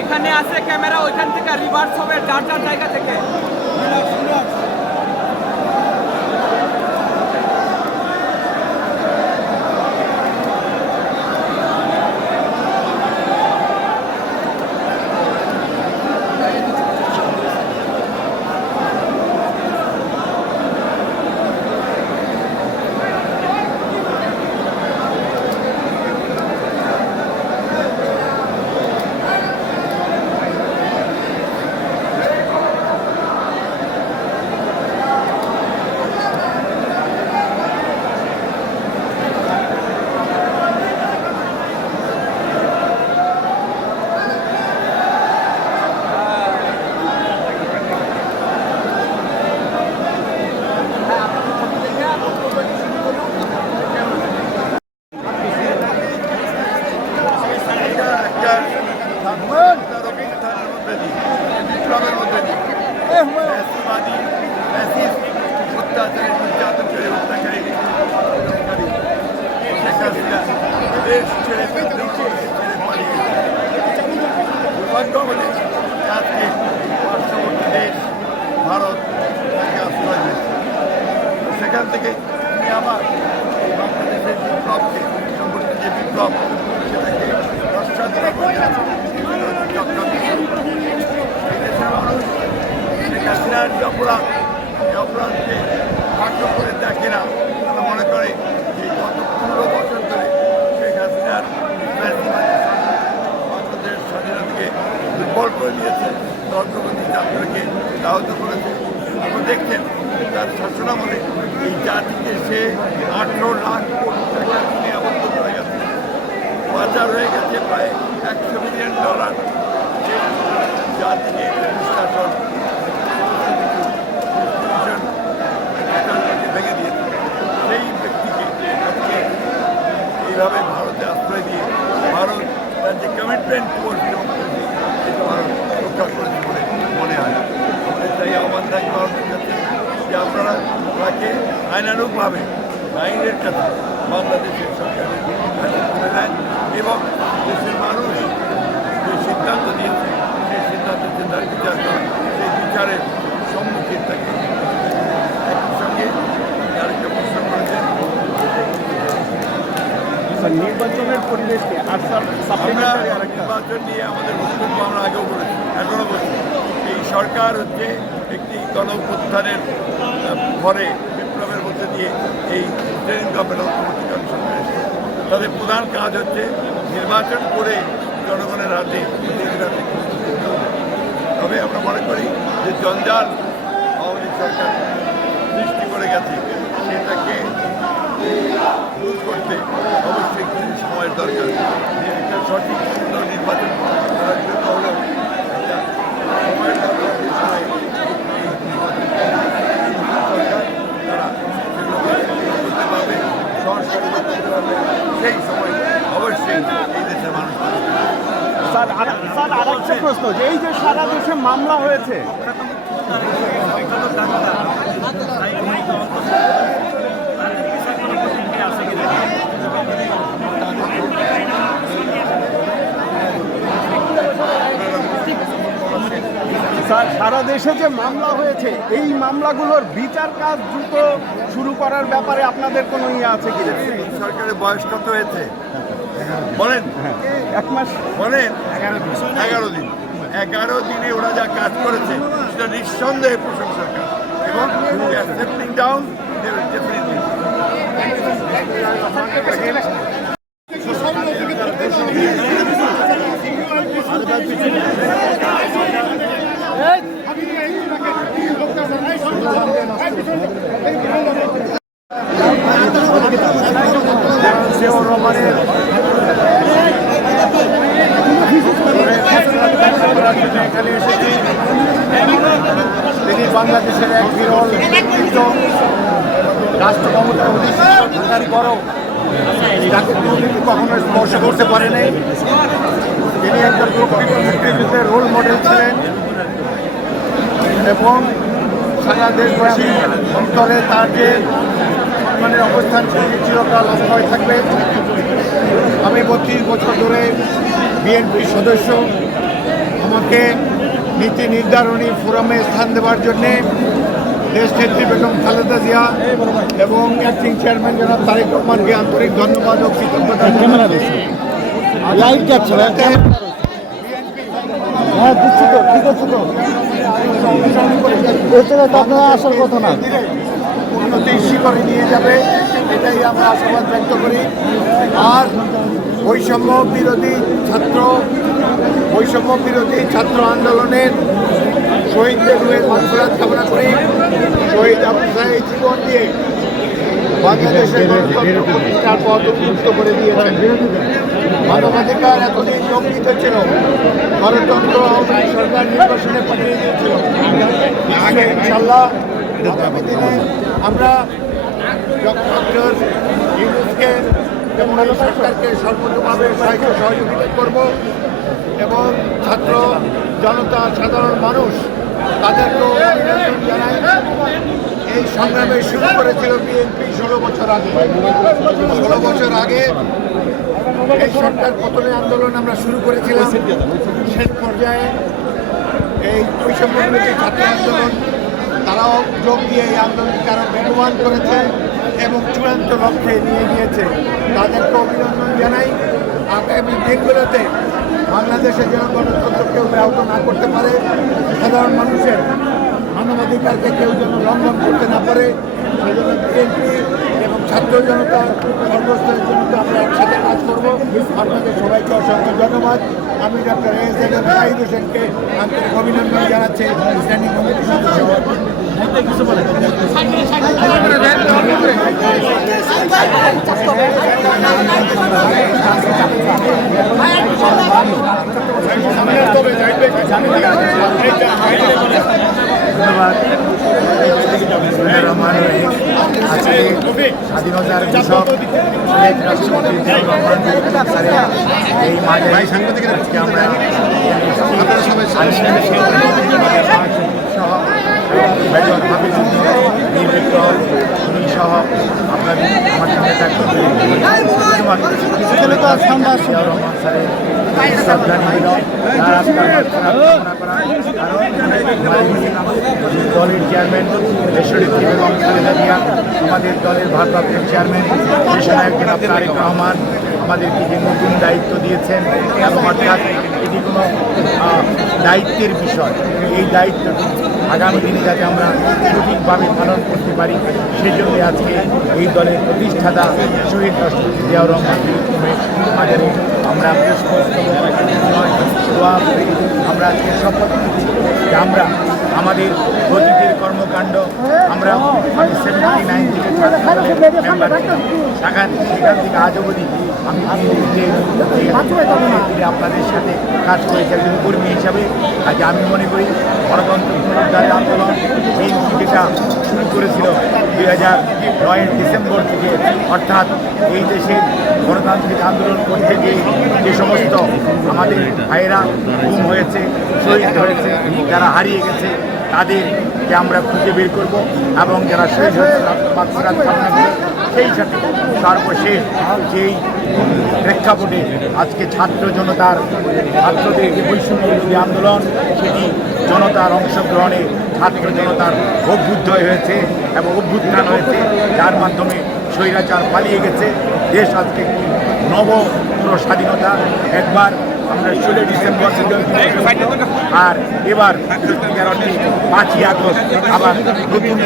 এখানে আছে ক্যামেরা ওইখান থেকে রিভার্স হবে যার যার জায়গা থেকে। ফ্যাসিবাদী ফ্যাসিস্ট অত্যাচারী নির্যাতনকারী হত্যাকারী শেখ হাসিনা দেশ ছেড়ে ছেড়ে পালিয়ে। দুর্ভাগ্য বলে আজকে পার্শ্ববর্তী দেশ ভারত তাকে সেখান থেকে তিনি আবার এই বাংলাদেশের বিপ্লবকে সংগঠিত যে বিপ্লব সেটাকে শেখ হাসিনার যে অপরাধ করে দেখে না তারা মনে করে যে গত পনেরো বছর ধরে শেখ হাসিনার ফ্যাসিবাদী স্বাধীনতাকে দুর্বল করে দিয়েছে অগ্রগতি যাত্রাকে ব্যাহত করেছে আপনি দেখছেন তার শাসনামলে এই জাতিকে সে আঠেরো লাখ কোটি টাকা আবদ্ধ করে গেছে বাজার হয়ে গেছে প্রায় একশো মিলিয়ন ডলার জাতিকে শাসন ভেঙে দিয়েছে সেই ব্যক্তিকে আজকে এইভাবে ভারতে আশ্রয় দিয়ে ভারত তার যে কমিটমেন্ট বলে মনে হয়। তাই আহ্বান ভারতের কাছে যে আপনারা তাকে আইনানুকভাবে আইনের কাছে বাংলাদেশের সরকারের এবং দেশের মানুষ যে সিদ্ধান্ত নিয়েছে সেই সিদ্ধান্তের যে তার বিচার করেন সেই বিচারের সম্মুখীন থাকে একই সঙ্গে আরেকটা প্রশ্ন করেছেন নির্বাচনের পরিবেশকে। আর নির্বাচন নিয়ে আমাদের বক্তব্য আমরা আগেও করেছি এখনও বলছি এই সরকার হচ্ছে একটি গণ উত্থানের ঘরে বিপ্লবের মধ্যে দিয়ে এই ট্রেনিং গভর্নমেন্ট সরকার এসেছে। তাদের প্রধান কাজ হচ্ছে নির্বাচন করে জনগণের হাতে তবে আমরা মনে করি যে জঞ্জাল আওয়ামী সরকার সৃষ্টি করে গেছে সেটাকে দূর করতে অবশ্যই কিছু সময়ের দরকার। একটা সঠিক সুন্দর নির্বাচন করার জন্য সেই সময় অবশ্যই এই দেশের মানুষ। স্যার স্যার আরেকটা প্রশ্ন যে এই যে সারা দেশে মামলা হয়েছে স্যার সারা দেশে যে মামলা হয়েছে এই মামলাগুলোর বিচার কাজ দ্রুত শুরু করার ব্যাপারে আপনাদের কোনো ইয়ে আছে কি সরকারের বয়স কত হয়েছে বলেন এক মাস বলেন এগারো দিন এগারো দিনে ওরা যা কাজ করেছে সেটা নিঃসন্দেহে প্রশংসার কাজ এবং ডাউন ডেফিনেটলি জিয়াউর রহমানের এখানে এসেছি তিনি বাংলাদেশের এক বিরল রাষ্ট্র ক্ষমতার অধিষ্ঠিত থাকার পরও যাকে দুর্নীতি কখনো স্পর্শ করতে পারেনি তিনি একজন মুক্তিযুদ্ধের রোল মডেল ছিলেন। এবং সারা দেশবাসী অন্তরে তার যে সম্মানের অবস্থান সেটি চিরকাল অক্ষয় থাকবে। আমি বত্রিশ বছর ধরে বিএনপির সদস্য। আজকে নীতি নির্ধারণী ফোরামে স্থান দেওয়ার জন্যে দেশ নেত্রী বেগম খালেদা জিয়া এবং অ্যাক্টিং চেয়ারম্যান জনাব তারেক রহমানকে আন্তরিক ধন্যবাদ ও কৃতজ্ঞতা হ্যাঁ দিচ্ছি তো ঠিক আছে তো আপনারা আসার কথা না। উন্নতির শিখরে নিয়ে যাবে এটাই আমরা আশাবাদ ব্যক্ত করি। আর বৈষম্য বিরোধী ছাত্র বৈষম্য বিরোধী ছাত্র আন্দোলনের শহীদদের রুহের মানসুরাত কামনা করি। শহীদ আবু সাহেব জীবন দিয়ে বাংলাদেশের গণতন্ত্র প্রতিষ্ঠার পথ উন্মুক্ত করে দিয়েছেন। মানবাধিকার এতদিন লঙ্ঘিত ছিল। গণতন্ত্র সরকার নির্বাচনে পাঠিয়ে দিয়েছিল। নিশ্চয়ই ইনশাল্লাহ আগামী দিনে আমরা ডক্টর ইউনুসকে এবং এই সরকারকে সর্বোচ্চভাবে সাহায্য সহযোগিতা করব এবং ছাত্র জনতা, সাধারণ মানুষ তাদেরকেও অভিনন্দন জানাই। এই সংগ্রামে শুরু করেছিল বিএনপি ষোলো বছর আগে। ষোলো বছর আগে এই সরকার পতনের আন্দোলন আমরা শুরু করেছিলাম। শেষ পর্যায়ে এই বৈষম্য ছাত্র আন্দোলন, তারাও যোগ দিয়ে এই আন্দোলনকে আরও বেগবান করেছে। এবং চূড়ান্ত লক্ষ্যে নিয়ে গিয়েছে তাদেরকে অভিনন্দন জানাই। আগামী দিনগুলোতে বাংলাদেশে যেন গণতন্ত্র কেউ ব্যাহত না করতে পারে। সাধারণ মানুষের মানবাধিকারকে কেউ যেন লঙ্ঘন করতে না পারে। সেজন্য বিএনপি এবং ছাত্র জনতা সর্বস্তরের জন্য আমরা একসাথে কাজ করব। আপনাদের সবাইকে অসংখ্য ধন্যবাদ। আমি ডক্টর এস এম শাহিদ হোসেনকে আন্তরিক অভিনন্দন জানাচ্ছি। স্ট্যান্ডিং কমিটির সদস্য। ধন্যবাদ। রহমান রহিম আজকে স্বাধীনতার কৃষক রাষ্ট্রপতি এই মাঝে আজকে আমরা সহ মেজর হাফিজুদ্দিন বীর বিক্রম সুনীল সহ দলের চেয়ারম্যান দেশরীতি এবং খালেদা আমাদের দলের ভারপ্রাপ্ত চেয়ারম্যান দেশনায়ক জনাব তারেক রহমান আমাদেরকে যে নতুন দায়িত্ব দিয়েছেন এবং অর্থাৎ এটি কোনো দায়িত্বের বিষয় এই দায়িত্বটি আগামী দিনে যাতে আমরা সঠিকভাবে পালন করতে পারি সেই জন্য আজকে এই দলের প্রতিষ্ঠাতা শহীদ রাষ্ট্রপতি জিয়াউর রহমান বিক্রমে মাঝারে আমরা আমরা আজকে শপথ আমরা আমাদের অতীতের কর্মকাণ্ড আমরা মেম্বার সেখান থেকে আজ অবধি আমি যে আপনাদের সাথে কাজ করেছি একজন কর্মী হিসাবে। আজ আমি মনে করি গণতন্ত্র পুনরুদ্ধারের আন্দোলন বিএনপি যেটা শুরু করেছিল দুই হাজার নয়ের ডিসেম্বর থেকে। অর্থাৎ এই দেশের গণতান্ত্রিক আন্দোলন করতে গিয়ে যে সমস্ত আমাদের ভাইয়েরা হয়েছে, শহীদ হয়েছে, যারা হারিয়ে গেছে তাদেরকে আমরা খুঁজে বের করব এবং যারা কামনা করে সেই সাথে সর্বশেষ যেই প্রেক্ষাপটে আজকে ছাত্র জনতার, ছাত্রদের যে বৈষম্য আন্দোলন, সেটি জনতার অংশগ্রহণে ছাত্র জনতার অভ্যুদ্ধ হয়েছে এবং অভ্যুত্থান হয়েছে। যার মাধ্যমে স্বৈরাচার পালিয়ে গেছে। দেশ আজকে নব পুরো স্বাধীনতা একবার ষোলোই ডিসেম্বর আর এবার তেরোটি পাঁচই আগস্ট আবার নতুন